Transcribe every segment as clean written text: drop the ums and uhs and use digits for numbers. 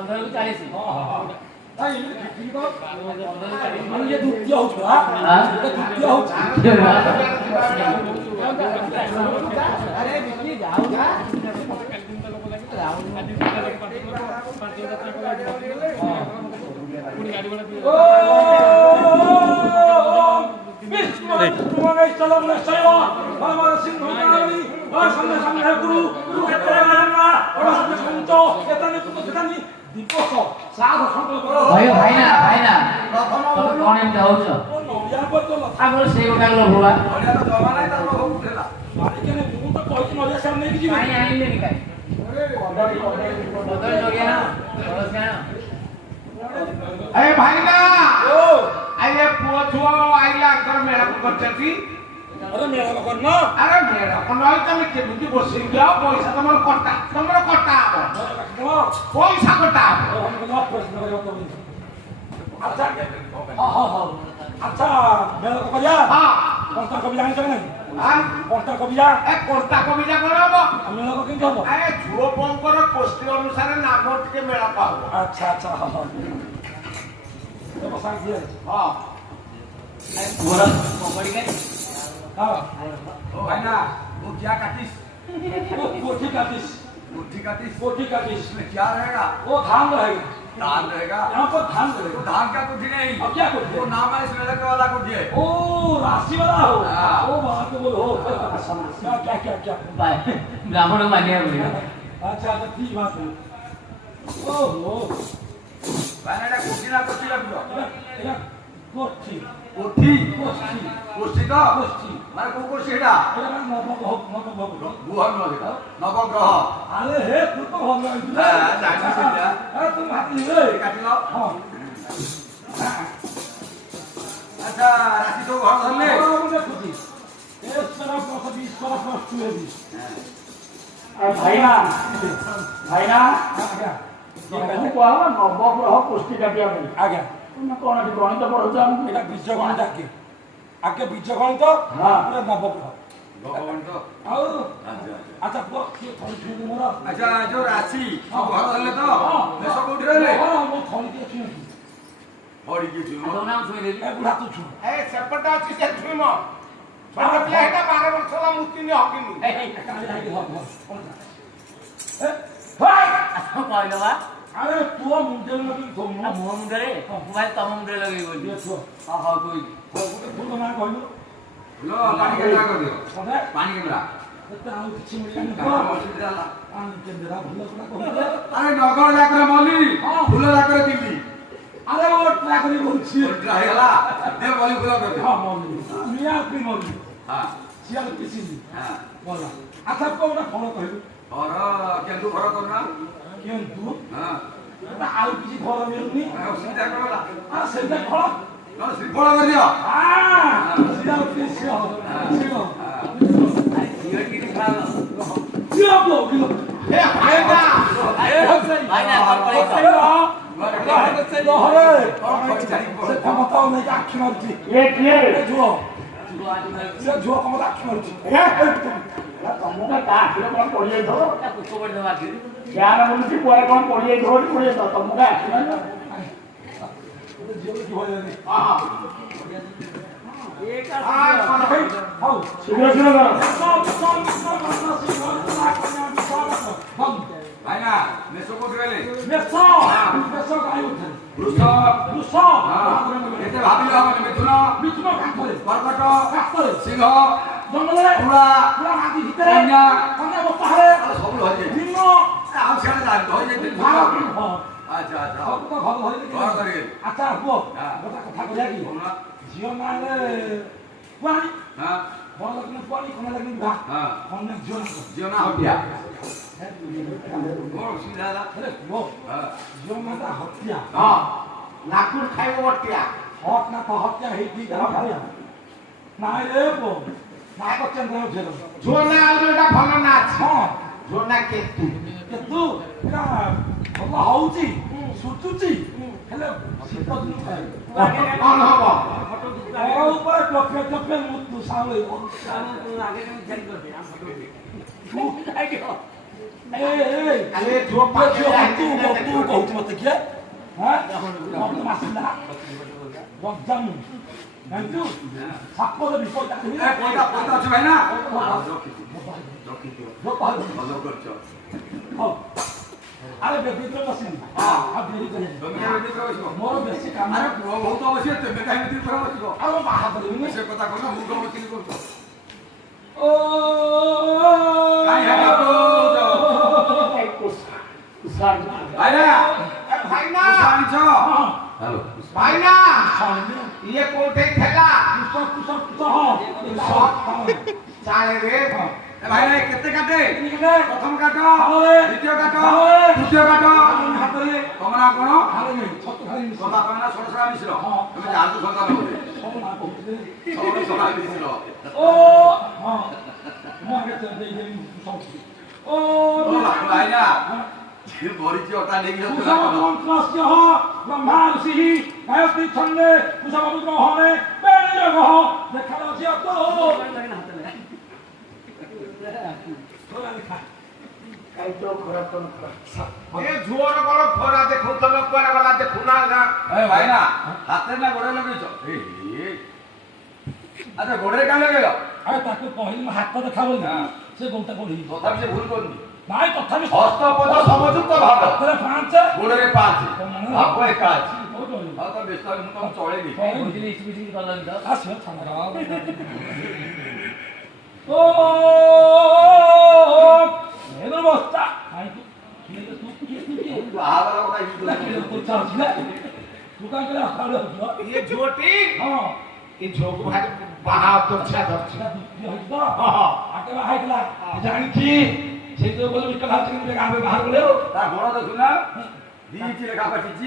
15 को 40 हां भाई ठीक हो हम ये द्वितीय हो छुआ हां द्वितीय हो अरे बिजली जाओ ना भाइना कौन एम जाउछ आगर से गोटा लोभवा अरे भाइना आइले पुଅ ଛୁଆ ଆଇଲା ଆଗର ମେଳା କରୁଛନ୍ତି अरे मेरा को करना अरे मेरा कोन तमे केମିତି ବସିକି ଯାଅ ପଇସା ତମର କଟା ହବ ପଇସା କଟା ହବ अच्छा हां अच्छा मेरा को करिया हां कोनता कवि जानि छ नहीं हां कोनता कवि जा ए कोनता कवि जा कोन हबो मेरा को किंतु हबो ए झुओ पंकर कोष्ठी अनुसार नाम टिके मेळा पाबो अच्छा अच्छा हां तो बसा दिए हां मोरा पकड़ी के हां ओ भाइना वो क्या काटिस कोठी काटिस इसमें क्या रहेगा वो धान रहेगा धान रहेगा यहाँ पर धान रहेगा धान का कुछ नहीं अब क्या कुछ वो नाम है इसमें लगे वाला कुछ है ओ राशि वाला हो हाँ। ओ बात तो बोलो क्या ब्राह्मण मानिया बोले अच्छा अच्छा ठीक बात है ओहो भाइना कुछ ना कुछ लगियो कोठी कोठी कोठी कोठी का कोठी माने को कोठी हेडा एरा नव बुहन न देखा नवग्रह अरे हे तू तो हो गया हां जानी से जा अरे तुम हाथ ले काटी लो हां अच्छा राशि तो घर धरले मुझे खुदी एक तरफ 20 तरफ वस्तु है भाइना ये कह नवग्रह पुष्टि काटिया आ गया तुम कौन गणित पढ़ुଛ हमको এটা বীজ গণিত আগে বীজ গণিত হ্যাঁ পুরো নবগ্রহ भगवान तो ଆଉ अच्छा আচ্ছা পুরো কি থই মোর अच्छा जो राशि तो घर धरले तो देश कोठी रहले हां वो थई के छु हड़ी की छु तो नाम सुन ले ए बुढ़ा तू छु ए सेपटा अछि से छुम छोटा पिला हेटा 12 वर्ष ला मुक्ति ने हकिनु काली लागी हो ए भाई कहलो बा अरे तू मुंडे लगी तो आ मोह मुंडरे मोबाइल तम मुंडरे लगे बोली ये छु हां हां कोई तू ना कहलु लो पानी के ला कर दियो अबे पानी के ला तो आउ किछि मिलनी कहां हॉस्पिटल ला आन के मेरा भलो करा अरे नगर जाकर मली फूल जाकर दिल्ली अरे वो ट्रैक रे बोलछि रहला दे बोली फूल कर दे हां मौली मिया की मौली हां सियाल किछि हां बोला अच्छा को ना फोन कहलु और केंदु घर करना কিন্তু हां এটা আর কিছু ঘর মিলুনি অসুবিধা করলা আর সেটা ঘর না শ্রীফল कर दियो সিয়া সিয়া সিয়া अरे जीवन की खाला সিয়া বলো ए भाईना भाई ना पकड़ी সে ক্ষমতাও নেই আখি মারছি ये किए ঝুও সে ঝুও ক্ষমতা আখি মারছি तुमका का आखिर कौन पड़ी जाई थो कुछ बड़ दवा के ज्ञान बोलছি পরে কোন পড়ি যাই থো পড়ি যাই তো तुमका শীঘ্র শীঘ্র করো भाईना मेसो को दिले মেসো মেসো গাই উঠে रुसो দুসো एते भाबिलो हमने मिथुन বিষ্ণু কাকরে कर्कट কাকরে सिंह জঙ্গলে पुरा পুরা মাটি ভিতরে কন্যা কন্যা পাহাড়ে सब हो जाए সিংহ हम सेना जा हो जाए হ্যাঁ अच्छा अच्छा সব তো ভালো হয়ে গেছে घर करिए আচ্ছা বো হ্যাঁ। গোটা কথা কইয়া কি बोलना জিও মানে পানি हां বড় লাগলে পানি কোন লাগলে ভা हां কোন জিও না जीवना हटिया और सीधा ला আরে বো हां জিও মানে হত্যা हां नाकुर खाइबो हटिया হট না তো হত্যা হেই কি ভাবিয়া নাই রে বো না তো চন্দ্র ছিল जोना आलुटा भल नाच হ্যাঁ जोना केतु কিন্তু এটা ଭଲ ହଉଛି ସୁଚୁଛି ହେଲେ ଶୀତ ଦିନ ଥାଏ कौन हबो ବଡ଼ ଉପରେ ଟପେ ଟପେ ମୃତ୍ୟୁ ସାଉଳିବ आगे में जारी कर दे हम फोटो ଆରେ ଯୋ ପାଖରେ ତୁ କହୁଛୁ ମତେ କିଏ ମତେ ମାସିଲା ରଜାମୁ ଜାଣିଛୁ ସାପର ବିପଦ ପଇସା ଅଛି ଭାଇ ନା ହଉ ଆରେ ବେବିତ୍ର ବସିନି ଆଉ ଦେରି କରିନି ମୋର ବେଶୀ କାମ ବହୁତ ଅବଶ୍ୟ ତେବେ କାହିଁକି ବସିବ ଆଉ ବାହା କରିବିନି ସେ କଥା କହୁନ ମୁଁ କଣ ବସିକି କରୁଛ ଓ ଭାଇନା ଭାଇନା ଆଣିଛ ଭାଇନା ଇଏ କୋଉଠି ଥିଲା ଚାଳେ ରେ ଭାଇନା କେତେ କାଟେ ପ୍ରଥମ କାଟ ଦ୍ୱିତୀୟ କାଟ ତୃତୀୟ କାଟ ତମ ନାଁ କଣ ତମ ବାପା ନାଁ ଷୋଡ଼ଶରା ମିଶ୍ର ତମେ ଜାଣିଛ ସନ୍ତାନ ବୋଧେ ଷୋଡ଼ଶରା ମିଶ୍ର ଭାଇନା ମରିଛି ଅଟା ନେଇକି ଏ ଝୁଅର କଣ ଖରା ଦେଖୁଥିଲ କୁଆଡେ ଗଲା ଦେଖୁନା ଭାଇନା ହାତରେ ନା ଗୋଡରେ ଲଗେଇଛ ଆଚ୍ଛା ଗୋଡରେ କାହିଁ ଲଗେଇଲ ତାକୁ କହିଲି ମୋ ହାତ ଦେଖା ବୋଲି ସେ ଗୋଟା ପଢି ତଥାପି ସେ ଭୁଲ କରୁନି ନାଇଁ ତଥାପି ହସ୍ତପଦ ସମଯୁକ୍ତ ଭାବ ହାତରେ 5 ଗୋଡରେ 5 ଭାବ ଏକା ଅଛି କୋଉଠି ଆଉ ତ ବ୍ୟସ୍ତ ମୁଁ ତମକୁ ଚଳେଇବି ଆସିବ ଛାଡ଼ ଓ ଏନ ବସ୍ତା ଆଇತು ବାହାଘର କଥା ତୁ କାଇଁ କଲେ ଆଡେ ହଉଛ ଇଏ ଝୁଅଟି ହଁ ଏ ଝୁଅକୁ ଭାରି ବାହା ଦର୍ଶା ଧରିଛି ଆଟେ ବାହା ହେଇଥିଲା ଜାଣିଛି ସେ ଯୋଉ ବୋଲେ ବିକଲ ହାତ କିନ୍ତୁ ଗାଁ ବାହାର ଗଲେ ତା ଗୋଡ ଦେଖୁନା ଦିଇଟି ଲେଖା ପାଟିଛି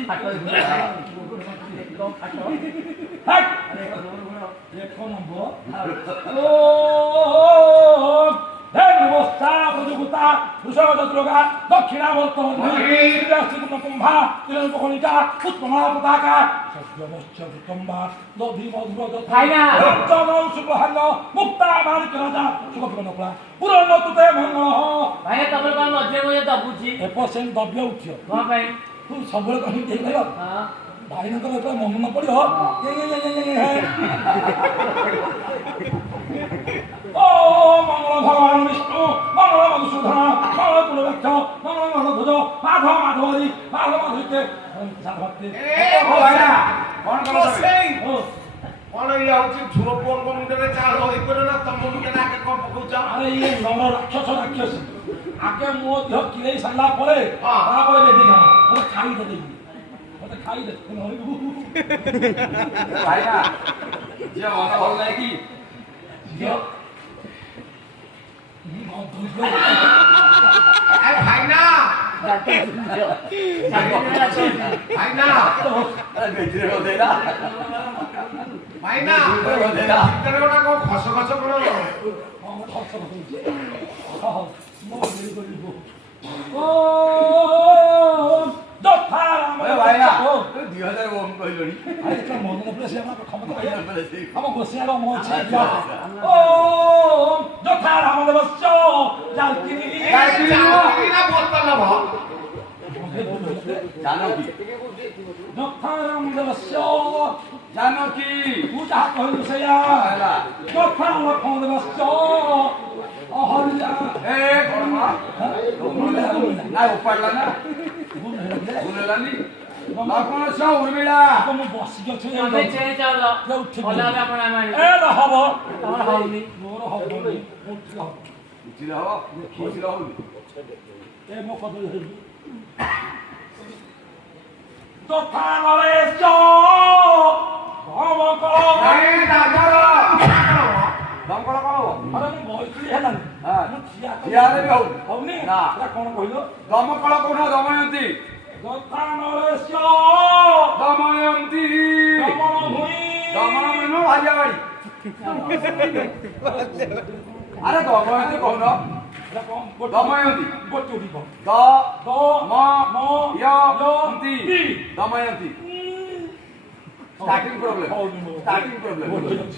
ଏକ ନମ୍ବର প্রযোগতা বৃষভদ্রগা দক্ষিণাবর্ত কুম্ভা তিরকণিকা উৎপমা পতাকা সদ্যবশ্চ কুটুম্বা দধি মধুর শুক্লহান্য মুক্তা মানিক রাজা সুখপ্রণকলা পুরন্নতুতে মঙ্গল ଭାଇ ତମର କଣ ଲଜ୍ଜା ମଜା ଦବୁଛି ଏପରସେଣ୍ଟ ଦ୍ରବ୍ୟ ଉଠିବ କଣ ପାଇଁ ତୁ ସବୁବେଳେ କହିକି ଦେଇପାରିବ ହଁ ଭାଇଙ୍କର ଯେତେବେଳେ ମନ ନ ପଡିବ ଓ ମଙ୍ଗଳ ଭଗବାନ ବିଷ୍ଣୁ ମଙ୍ଗଳ ମଧୁସୂଦନ ମଙ୍ଗଳ କୁଳବକ୍ଷ ମଙ୍ଗଳ ମଧୁଧ୍ୱଜ ମାଧବ ମାଧବରୀ ମାଧବ ମାଧୁରିକେ ଭକ୍ତି ଭାଇନା କଣ କଲ କଣ ଇଏ ହଉଛି ଝୁଅ ପୁଅଙ୍କ ମୁଣ୍ଡରେ ଚାଳ ହେଇପାରିବ ନା ତମ ମୁଣ୍ଡରେ ଆଗେ କଣ ପକଉଛ ଆରେ ଇଏ ନର ରାକ୍ଷସୀ ଆଗେ ମୋ ଦେହ କିରେଇ ସାରିଲା ପରେ ତାପରେ ବେଦି କାମ ମତେ ଖାଇଦେ ଦେବି ମତେ ଖାଇଦେ ଭାଇନା ଝିଅ ମନ ଭଲ ନାହିଁ କି ଝିଅ ଭାଇନା ଭାଇନା ବେଜିରେ ବଧେଇଲା ଭାଇନା ଭିତରେ ଗୋଟା କଣ ଖସ ଖସ କଣ ଭାଇନା 2000 ଓମ୍ କହିଲଣି ଆମ ଗୋସିଆର ମୋ ଅଛି ଓ ଯଥା ରାମ ଦେବସ୍ୟ ଜାଲକିନି ନା ବୋତଲ ନବ ଜାନକୀ ଯଥା ରାମ ଦେବସ୍ୟ ଜାନକୀ ତୁ ଯାହା କହିଲୁ ସେଇଆ ଯଥା ଲକ୍ଷ୍ମଣ ଦେବସ୍ୟ ଅହଲ୍ୟା ଏ କଣ ନା ଉପାଡିଲା ନା ବୁଲେଲାନି ଲକ୍ଷ୍ମଣ ସହ ଉର୍ମିଳା ମୁଁ ବସିକି ଅଛି ତମେ ଚେଞ୍ଜ ଚାଲ ଭଲ ଭାବେ ଆପଣ ଆମେ ଏ ହବ ତମର ହଉନି ମୋର ହବନି ଉଠିଲା ଉଠିଲେ ହବ ବସିଲେ ହଉନି ଏ ମୋ କଦଳୀ ହେଇଛି ତଥା ନରେଶ ଭମକଳ ଦମକଳ କଣ ହବ ଆରେ ମୁଁ ବଇଥିଲି ହେଲାନି ମୁଁ ଠିଆରେ ବି ହଉନି ହଉନି ନା କଣ କହିଲ ଦମକଳ କଣ ଦମୟନ୍ତୀ ତଥା ନରେଶ ଦମୟନ୍ତୀ ଦମନ ଭୂଇଁ ଦମନ ମେନୁ ଭାରିଆ ବାড়ি আরে দময়ন্তী কହୁନ দময়ন্তী ଗୋଟେ ଉଠିବ Damayanti Damayanti starting problem starting problem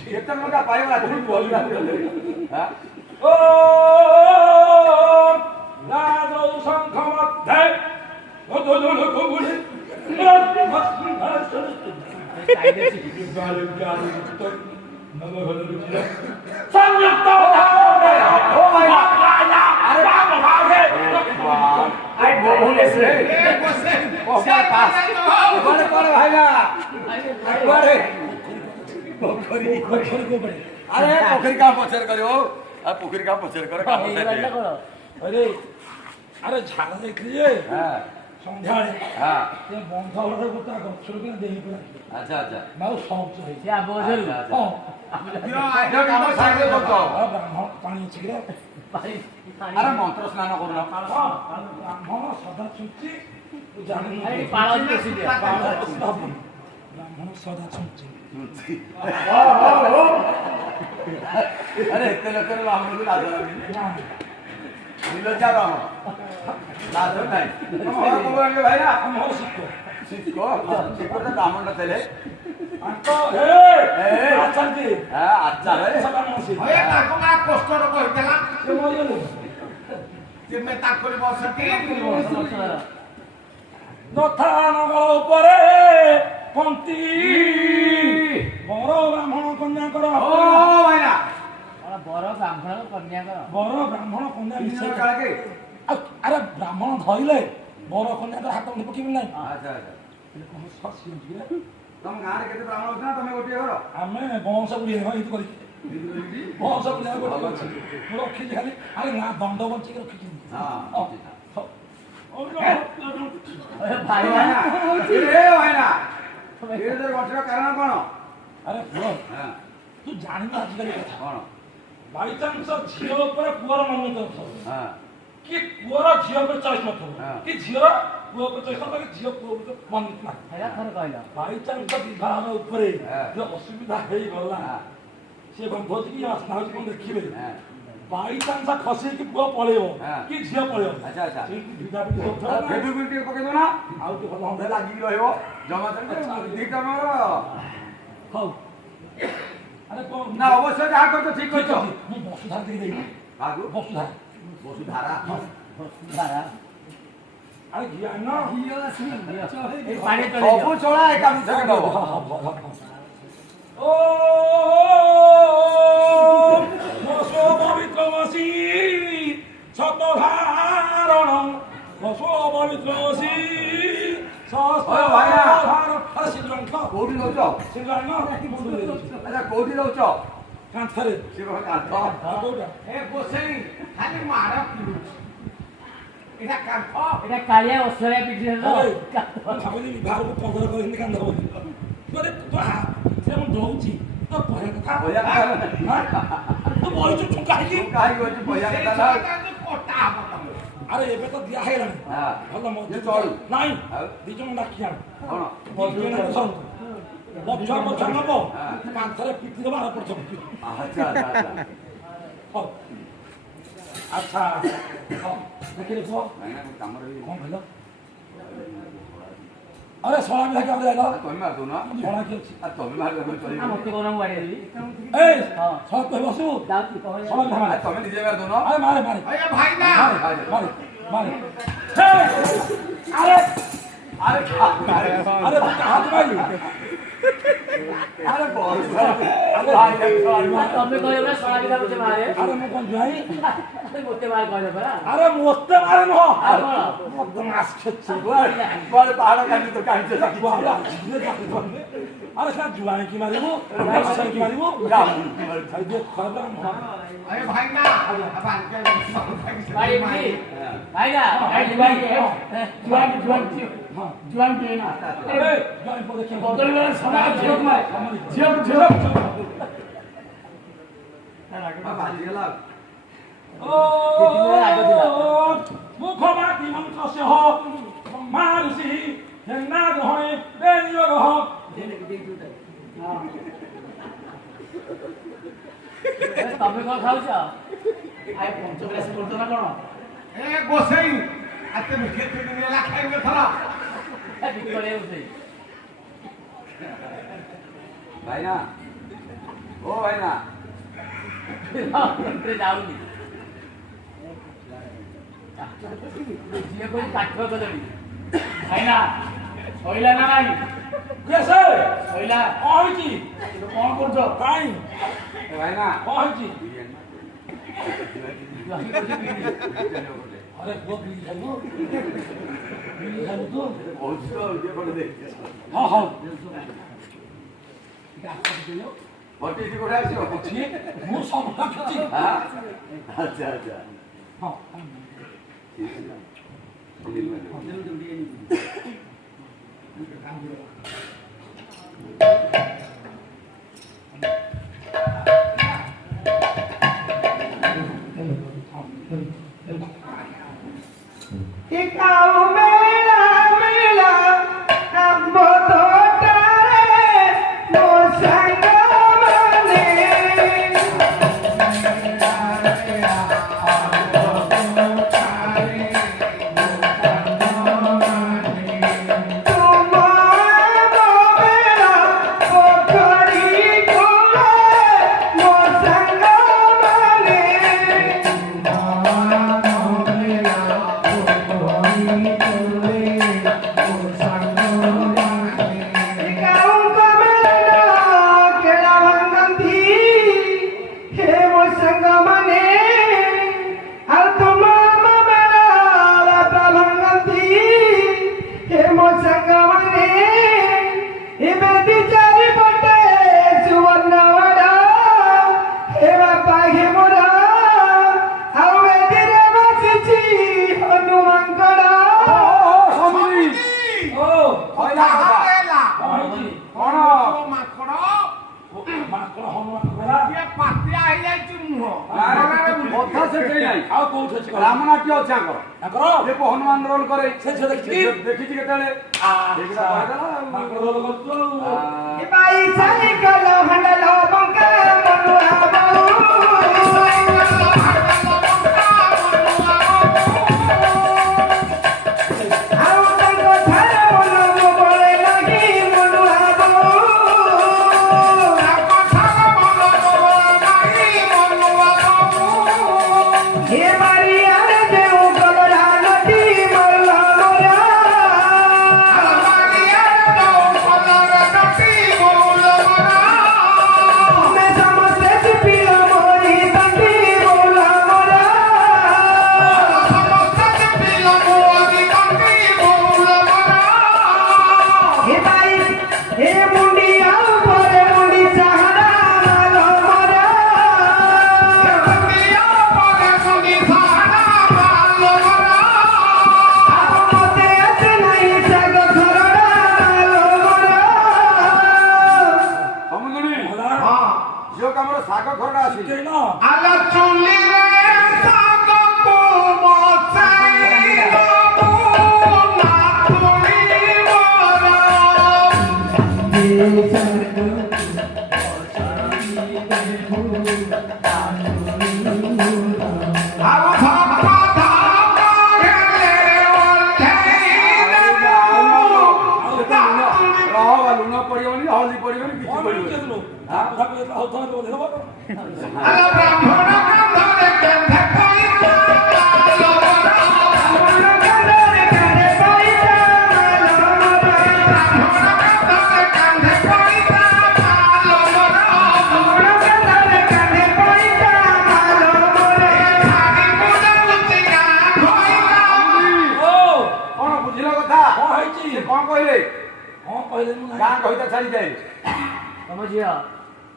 কেতে টাকা পাইবা তুমি বলবা হ্যাঁ ও রাজৌ শঙ্খ মধ্যে অদলুল কবুল সংযুক্ত ও ভাই আই বহুল এসে এ বসে ওখানে পাস ওখানে করে ভাই না একবারে আরে পোখরি কাম পছর করো আর পোখরি কাম পছর করো কাম পছর আরে আরে ঝাড়া দেখলি হ্যাঁ সন্ধ্যারে হ্যাঁ বন্ধ হওয়ার কথা গছর করে দেই করে আচ্ছা আচ্ছা মাও সব চলে সে আবহাওয়া আচ্ছা, দিও কাম সাইকেল করছো ব্রাহ্মণ পানি ছিল আরে মন্ত্র স্নান করো না ব্রাহ্মণ সদা চুচি জানেন আরে পালন করছি ব্রাহ্মণ সদা চুচি আরে তেল করে আমরা লাজ দিল যাবো লাজ নাই আমরা বলবো আগে ভাই না আমার শিক্ষক শিখো শিখোটা ব্রাহ্মণটা তেলে আন্ত হে আচ্ছা কি হ্যাঁ আচ্ছা রে সকাল মাসি হয়ে তাকে মা কষ্টর কইতেলা সে মজা তুমি তাক করে বসতি যথা নগর উপরে পন্থী বড় ব্রাহ্মণ কন্যা কর ও ভাই না বড় ব্রাহ্মণ কন্যা কর বড় ব্রাহ্মণ কন্যা নিশ্চয় মিশে কাকে আরে ব্রাহ্মণ ধইলে বড় কন্যা হাত মুঠে পকিব নাই আচ্ছা আচ্ছা কোন সসি রে ତମ ଗାଁରେ କେତେ ବ୍ରାହ୍ମଣ ଅଛନ୍ତି ନା ତମେ ଗୋଟିଏ ଘର ଆମେ ବଂଶ ବୁଲିଏ ହଁ ଏଇଠି କରି ବଂଶ ବୁଲିଆ ଗୋଟେ ଅଛି ମୁଁ ରଖିଛି ଖାଲି ଆରେ ନା ଦଣ୍ଡ ବଞ୍ଚିକି ରଖିଛି ଭାଇ ଭାଇନା ଏ ଭାଇନା ଏ ଗଛର କାରଣ କଣ ଆରେ ପୁଅ ହଁ ତୁ ଜାଣିନୁ ଆଜିକାଲି କଥା କଣ ବାଇଚାନ୍ସ ଝିଅ ଉପରେ ପୁଅର ମନ ନଥିବ ହଁ କି ପୁଅର ଝିଅ ଉପରେ ଚଏସ୍ ନଥିବ ହଁ। କି ଝିଅର ପୁଅ ଉପରେ ଚଏସ୍ ନଥିବ କି ଝିଅ ପୁଅ ଉପରେ ମନ ନଥିବ ଏଇଟା ଥରେ କହିଲ ବାଇଚାନ୍ସ ବିବାହ ଉପରେ ହଁ। ଯେ ଅସୁବିଧା ହେଇଗଲା ହଁ ସେ ବନ୍ଧୁଛି କି ବାସ୍ନା ହଉଛି କଣ ଦେଖିବେ ହଁ ବାଇଚାନ୍ସ ଖସିକି ପୁଅ ପଳେଇବ ହଁ। କି ଝିଅ ପଳେଇବ ଆଚ୍ଛା ଆଚ୍ଛା ସେଇଠି ଭିଡାଭିଡି ହଉଥିବ ନା। ଫେବ୍ରିକ୍ ଟିକେ ପକେଇବ ନା ଆଉ ଟିକେ ଭଲ ଘଣ୍ଟା ହନ୍ତା ଲାଗିକି ରହିବ ଜମା ଠିକ ତମର ହଉ ଆରେ କଣ ନା ଅବଶ୍ୟ ଯାହା କରୁଛ ଠିକ ଠିକ କରୁଛ ଅଛି ମୁଁ ବସୁଧାରା ଟିକେ ଦେବି କାହାକୁ ବସୁଧାରା ବସୁଧାରା ଧାରା ଆରେ ଘିଅ ଆଣିନ এই পানি চলে ସବୁ ଚଳା ଏକା ମିଶା ଦବ ও বসো পবিত্র মাসি শত ধারণ বসো পবিত্র মাসি ওই ভাইয়া। আরে সিংহ କୋଉଠି ରହୁଛ ସିଂହ ଆଣିନ ଆଚ୍ଛା କୋଉଠି ରହୁଛ କାନ୍ଥରେ ସେ କଣ କାନ୍ଥ କୋଉଟା এ বসেই খালি মার এটা কাঠ এটা কালিয়া অসরে পিঠে আরে ମୁଁ ଭାବିଲି ବାହାରକୁ 15 କରି ଏମିତି କାନ୍ଦ ହବ ତୋରେ ତୁ ସେ ମୁଁ ଦଉଛି ତ କହିବା କଥା କହିବା କଥା ତୁ ବଇଛୁ ଠୁଙ୍କା ହେଇକି କାହିଁକି ଅଛି କହିବା সেই କଥା ନା জায়গাটা কটা হবো তবে ଆରେ ଏବେ ତ ଦିଆ ହେଇଗଲାଣି ହଁ ଭଲ ମଜା ଯେ ଚଳୁ। ନାଇଁ ଆଉ? ଦି ଜଣ ଡାକି ଆଣ କଣ ବଛା ବଛା ନବ କାନ୍ଥରେ ପିଟି ଦେବ ଆର ପଛ ଆଚ୍ଛା ଆଚ୍ଛା ଆଚ୍ଛା ହଉ ଆଚ୍ଛା ହଉ ଦେଖିଲେ ପୁଅ ଭାଇନା କାମରେ ବି କଣ କହିଲ ଆରେ ଶଳା ବି ଲାଗି ଆମେ ଯାଇଲ ତମେ ମାରି ଦଉନ ଶଳା କି ଅଛି ଆଉ ତମେ ମାରି ଦଉନ ଚଳିବ মতে কোন বাড়ি দিবি ଏଇ ଶଳା ତୁ ବସିବୁ দাও কি কহে ଶଳା ବି ଆଉ ମାରେ ତମେ ନିଜେ ମାରି ଦଉନ ଆରେ ମାରେ ମାରେ এ ভাই না ମାରେ ମାରେ ମାରେ ଆରେ ଆରେ ଆରେ ତୁ କାହାକୁ ମାରିଲୁ ଆରେ ବସ তুমি কইবে সোনা কিটা মতে মারে ଆରେ ମୁଁ କଣ ଯାଇ মতে মার কইবে পরা ଆରେ ମୋତେ ମାରେ ନୁହଁ আর কোন ମୋତେ ମାସ ଖେଚେ କୁଆଡେ ପାହାଡ କାଟି ତ କାହିଁକି ଆରେ ସେ ଜୁଆଣି କି ମାରିବୁ କି ମାରିବୁ ଖାଇଦିଏ ଖରାପ এ ভাই না আবার বাড়ি কি ভাই না গাড়ি বাড়ি জুয়ান জুয়ান জুয়ান দিয়ে না জুয়ানি পদে খেয়ে বদলবেলা সমাজ ঝিওক নাই ঝিওক ঝিওক ବାଜିଗଲା মুখ মাতি মন্ত্র সহ মারুষি হেন্না গ্রহণে বেনিয় গ্রহ তুমি কোন খাওছ আই পঞ্চক্লাস করতো না কোন এ বসেই আতে মুখে তুই নেলা খাইবে থরা বিকলে উঠে ভাইনা ও ভাইনা যাওনি ଝିଅ କହୁଛି କାଠ କଦଳୀ ଖାଇଲା ଶୋଇଲା ନା ନାଇଁ କିଏ ସେ ଶୋଇଲା କଣ ହେଇଛି ତୁ କଣ କରୁଛ କାଇଁ ଭାଇନା କଣ ହେଇଛି ଆରେ ପୁଅ ବିରି ଖାଇବୁ ବିରି ଖାଇବୁ ତୁ ହଁ ହଁ ଭଟିଟି କୋଉଠି ଆସିବ ଅଛି ମୁଁ ସବୁ ରଖିଛି ଆଚ୍ଛା ଆଚ୍ଛା ହଁ ରାମନାଟ୍ୟ ଅଛି ଆଙ୍କର ତାଙ୍କର ସେ ହନୁମାନ ରୋଲ କରେ ସେ ଝିଅ ଦେଖିଛି ଦେଖିଛି କେତେବେଳେ ରୋଲ କରୁଛୁ ଆଉ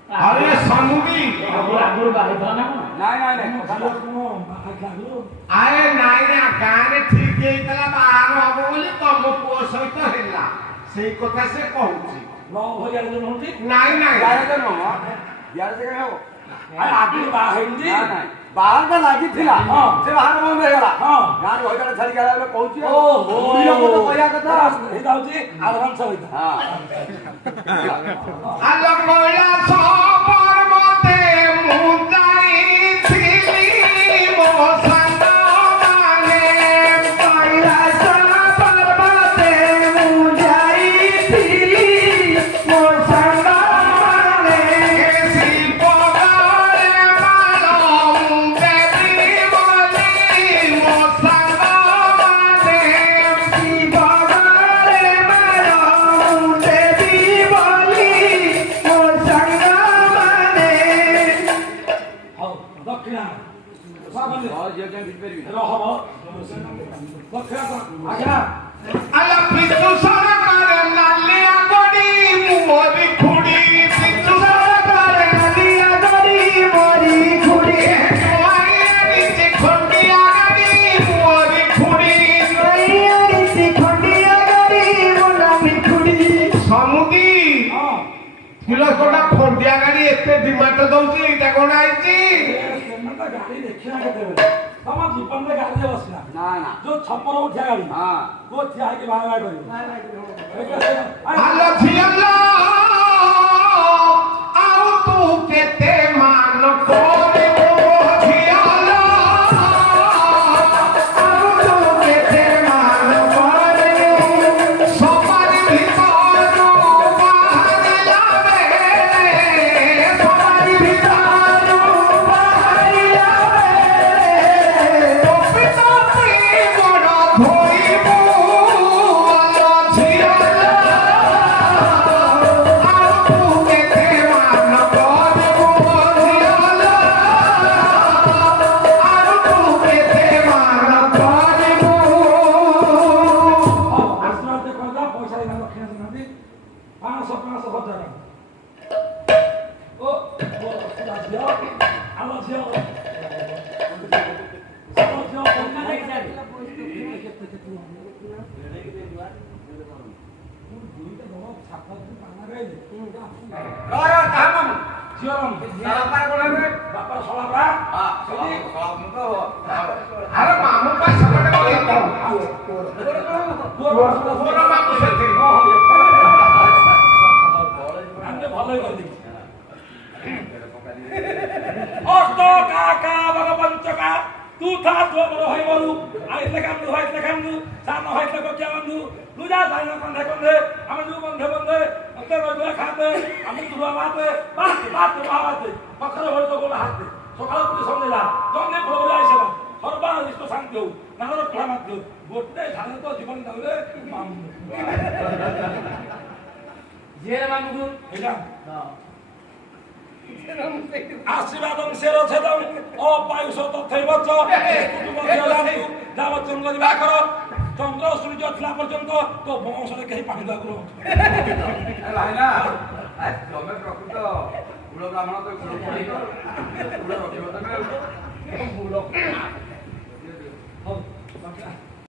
अरे समूही अरे नाई ना गाने ठीक ହେଇଥିଲା ବାହାର ହବ ବୋଲି ତମ ପୁଅ ସହିତ ହେଲା ସେଇ କଥା ସେ କହୁଛି ନାଇଁ ନାଇଁ ବାହାରଟା ଲାଗିଥିଲା ସେ ବାହାର ବନ୍ଦ ହେଇଗଲା ଗାଁରେ ହଇତାଟା ଛାଡିକି ଗଲା ବେଳେ କହୁଛି କହିବା କଥା ଏଇଟା ହଉଛି ଆଡଭାନ୍ସ ହଇତା ଆଲୋ କୈଳାସ ପର୍ବତେ ମୁଁ ଯାଇଥିଲି ମୋ ସାଙ୍ଗମାନେ କୈଳାସ ପର୍ବତେ ମୁଁ ଯାଇଥିଲି ମୋ ସାଙ୍ଗମାନେ ଶିବ ଗଳେ ମାଳ ମୁଁ ଦେବି ବୋଲି ମୋ ସାଙ୍ଗ ଆଜ୍ଞା ଆଲା ପିଛୁ ସରକାର ନାଲିଆ ଗଡ଼ି ମୋରି ଖୁଡ଼ି ପିଛୁ ସରକାର ନାଲିଆ ଗଡ଼ି ମୋରି ଖୁଡ଼ି ମାଇଆରିଛି ଖଣ୍ଡିଆ ଗାଡ଼ି ମୋରି ଖୁଡ଼ି ମାଇଆରିଛି ଖଣ୍ଡିଆ ଗାଡ଼ି ମୋରି ଖୁଡ଼ି ସମୁଦି ପିଲକଟା ଖଣ୍ଡିଆ ଗାଡ଼ି ଏତେ ଡିମାଣ୍ଡ ଦଉଛି ଏଇଟା କଣ ଆଇଛି ସେମାନେ ଗାଡି ଦେଖିନା କେତେବେଳେ ତମ ଜୀବନରେ ଗାଡିରେ ବସିନା ନା ନା ଯୋଉ ଛପର ଉଠିଆ ଗାଡି ହଁ କୋଉ ଠିଆ ହେଇକି ଭାଇ ଭାଇ କରିବ ଆଲୋ ଝିଅଲୋ ଆଉ ତୁ କେତେ ମାନ କରିବୁ ଝିଅଲୋ ଆଉ ତୁ କେତେ ମାନ କରିବୁ ସବାରି ଭିତରୁ ବାହାରିଲା ବେଳେ ସବାରି ଭିତରୁ ବାହାରିଲା ବେଳେ ଟୋପି ଟୋପି ଗୋଡ଼ ଧୋଇବୁ ଆଲୋ ଝିଅଲୋ ଆଉ ତୁ କେତେ ମାନ କରିବୁ ଝିଅଲୋ ଆଉ ତୁ କେତେ ମାନ କରିବୁ ଆଶୀର୍ବାଦ କହିଲା ପଇସା ଦେଇନା ଦକ୍ଷିଣା ଦେଇନାହାନ୍ତି 500 ହଜାର ଓ ଝିଅ ଆମ ଝିଅ ବାପାର ସଳା ଆରେ ମାମୁ ପା ସେପଟେ ଗଲେ ମୋର ମାମୁ ସେଠି ଭଲ କରିଦେଇଛି অষ্ট কাকা বড় পঞ্চকা তু থা তো বড় হই বড়ু আইতে কান্দু সান হইতে ককিয়া বন্ধু লুজা সাইন কন্ধে কন্ধে আমি দু বন্ধে বন্ধে অতে রজুয়া খাতে আমি দুয়া বাতে বাত বাতে পখরে হইতো গোল হাতে সকাল পুরি সন্ধ্যে যা জন্মে প্রভু আইসা সর্বা বিষ্ণু শান্তি হউ নাগর প্রামাত্য গোটে ধানে তো জীবন দাউলে জের মানবু এটা আশীর্বাদ সেরছেদং অপায়ুষ তথৈবচ যাবৎ চন্দ্র কর চন্দ্র সূর্য ଥିଲା পর্যন্ত তো বংশরে কেହି পানি দাগুলো ভাইনা ତମେ ପ୍ରକୃତ କୁଳ ବ୍ରାହ୍ମଣ ତ କୁଳ ପଡ଼ିବ କୁଳ ରଖିବ ତମେ ହଉ